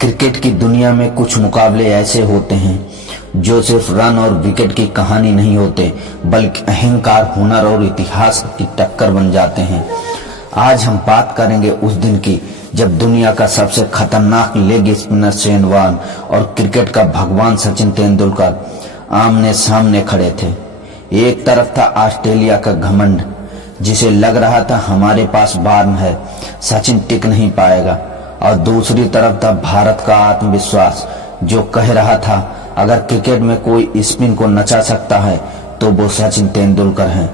Cricket की दुनिया में कुछ मुकाबले ऐसे होते हैं जो सिर्फ रन और विकेट की कहानी नहीं होते, बल्कि अहंकार, हुनर और इतिहास की टक्कर बन जाते हैं। आज हम बात करेंगे उस दिन की जब दुनिया का सबसे खतरनाक लेग स्पिनर शेन वॉर्न और क्रिकेट का भगवान सचिन तेंदुलकर आमने सामने खड़े थे। एक तरफ था ऑस्ट्रेलिया का घमंड, जिसे लग रहा था हमारे पास वॉर्न है, सचिन टिक नहीं पाएगा, और दूसरी तरफ था भारत का आत्मविश्वास जो कह रहा था अगर क्रिकेट में कोई स्पिन को नचा सकता है तो वो सचिन तेंदुलकर हैं।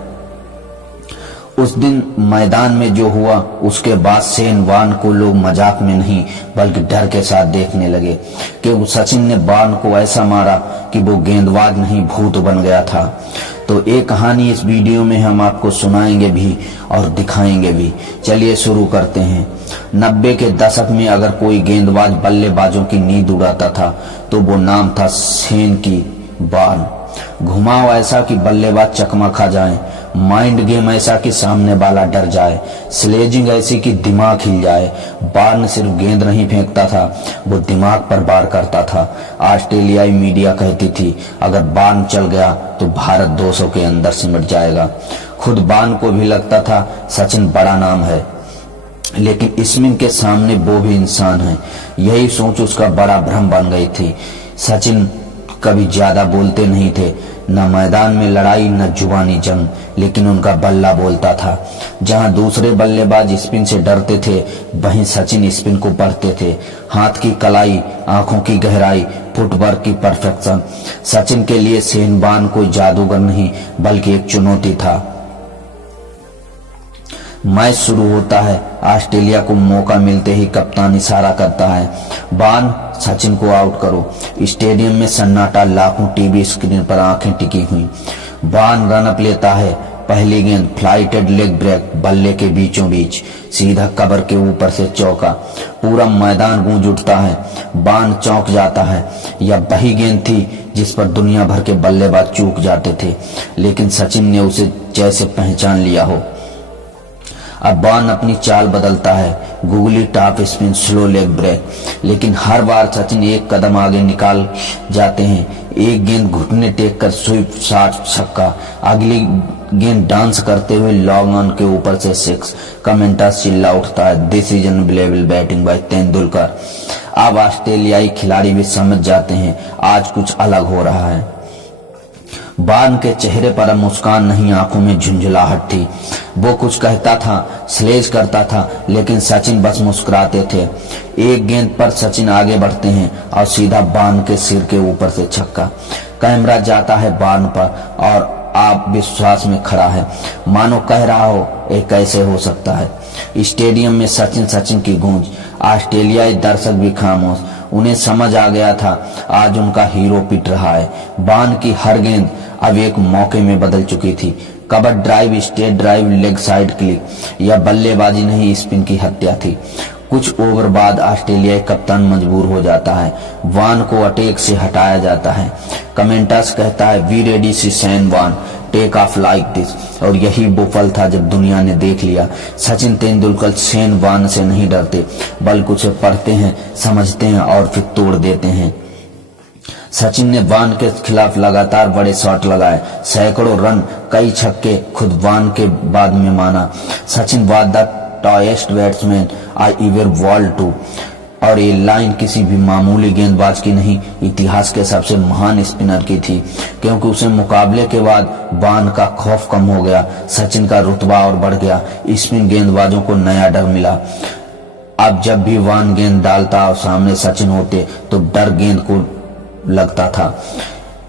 उस दिन मैदान में जो हुआ उसके बाद शेन वॉर्न को लोग मजाक में नहीं बल्कि डर के साथ देखने लगे कि सचिन ने वॉर्न को ऐसा मारा कि वो गेंदबाज नहीं भूत बन गया था। तो एक कहानी इस वीडियो में हम आपको सुनाएंगे भी और दिखाएंगे भी। चलिए शुरू करते हैं। 90 के दशक में अगर कोई गेंदबाज बल्लेबाजों की नींद उड़ाता था तो वो नाम था शेन की वॉर्न। घुमाव ऐसा कि बल्लेबाज चकमा खा जाए, माइंड गेम ऐसा कि सामने वाला डर जाए, स्लेजिंग ऐसी कि दिमाग हिल जाए। वॉर्न सिर्फ गेंद नहीं फेंकता था, वो दिमाग पर वार करता था। ऑस्ट्रेलियाई मीडिया कहती थी अगर वॉर्न चल गया तो भारत 200 के अंदर सिमट जाएगा। खुद वॉर्न को भी लगता था सचिन बड़ा नाम है, लेकिन स्पिन के सामने वो भी इंसान है। यही सोच उसका बड़ा भ्रम बन गई थी। सचिन कभी ज्यादा बोलते नहीं थे, न मैदान में लड़ाई न जुबानी जंग, लेकिन उनका बल्ला बोलता था। जहां दूसरे बल्लेबाज स्पिन से डरते थे वहीं सचिन स्पिन को पढ़ते थे। हाथ की कलाई, आंखों की गहराई, फुटवर्क की परफेक्शन। सचिन के लिए शेन वॉर्न कोई जादूगर नहीं बल्कि एक चुनौती था। मैच शुरू होता है। ऑस्ट्रेलिया को मौका मिलते ही कप्तान इशारा करता है, वॉर्न सचिन को आउट करो। स्टेडियम में सन्नाटा, लाखों टीवी स्क्रीन पर आंखें टिकी हुई। वॉर्न रन अप लेता है। पहली गेंद फ्लाइटेड लेग ब्रेक, बल्ले के बीचों बीच, सीधा कवर के ऊपर से चौका। पूरा मैदान गूंज उठता है। वॉर्न चौंक जाता है। यह वही गेंद थी जिस पर दुनिया भर के बल्लेबाज चूक जाते थे, लेकिन सचिन ने उसे जैसे पहचान लिया हो। अब वॉर्न अपनी चाल बदलता है, googly top spin, slow leg break, लेकिन हर बार सचिन एक कदम आगे निकाल जाते हैं। एक गेंद घुटने टेक कर स्वीप शॉट, छक्का। अगली गेंद डांस करते हुए लॉन्ग ऑन के ऊपर से सिक्स। कमेंटर्स चिल्ला उठता है, this is unbelievable batting bye Tendulkar. अब ऑस्ट्रेलियाई खिलाड़ी भी समझ जाते हैं आज कुछ अलग हो रहा है। वॉर्न के चेहरे पर अब मुस्कान नहीं, आंखों में झुंझुलाहट थी। वो कुछ कहता था, स्लेज करता था, लेकिन सचिन बस मुस्कुराते थे। एक गेंद पर सचिन आगे बढ़ते हैं और सीधा वॉर्न के सिर के ऊपर से छक्का। कैमरा जाता है वॉर्न पर और आप विश्वास में खड़ा है, मानो कह रहा हो ये कैसे हो सकता है। स्टेडियम में सचिन सचिन की गूंज। ऑस्ट्रेलियाई दर्शक भी खामोश। उन्हें समझ आ गया था आज उनका हीरो पिट रहा है। वॉर्न की हर गेंद अब एक मौके में बदल चुकी थी। Cover drive, straight drive, leg side click, यह बल्लेबाजी नहीं स्पिन की हत्या थी। कुछ ओवर बाद ऑस्ट्रेलियाई कप्तान मजबूर हो जाता है। वॉर्न को अटैक से हटाया जाता है। कमेंटर्स कहता है we ready see Shane Warne, take off like this. और यही वो पल था जब दुनिया ने देख लिया सचिन तेंदुलकर शेन वॉर्न से नहीं डरते बल्कि उसे पढ़ते हैं, समझते हैं और फिर तोड़ देते हैं। सचिन ने वॉर्न के खिलाफ लगातार बड़े शॉट लगाए, सैकड़ों रन, कई छक्के। खुद वॉर्न के बाद में माना, Sachin was the toughest batsman I ever bowled to. और ये लाइन किसी भी मामूली गेंदबाज की नहीं, इतिहास के सबसे महान स्पिनर की थी, क्योंकि उसे मुकाबले के बाद वॉर्न का खौफ कम हो गया, सचिन का रुतबा और बढ़ गया। स्पिन गेंदबाजों को नया डर मिला। अब जब भी वॉर्न गेंद डालता और सामने सचिन होते तो डर गेंद को लगता था।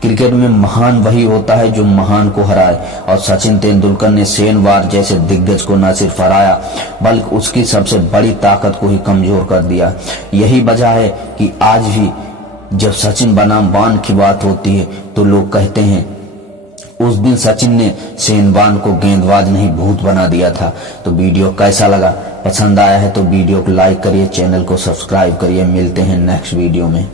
क्रिकेट में महान वही होता है जो महान को हराए, और सचिन तेंदुलकर ने शेन वॉर्न जैसे दिग्गज को न सिर्फ हराया बल्कि उसकी सबसे बड़ी ताकत को ही कमजोर कर दिया। यही वजह है कि आज भी जब सचिन बनाम वॉर्न की बात होती है तो लोग कहते हैं उस दिन सचिन ने शेन वॉर्न को गेंदबाज नहीं भूत बना दिया था। तो वीडियो कैसा लगा? पसंद आया है तो वीडियो को लाइक करिए, चैनल को सब्सक्राइब करिए। मिलते हैं नेक्स्ट वीडियो में।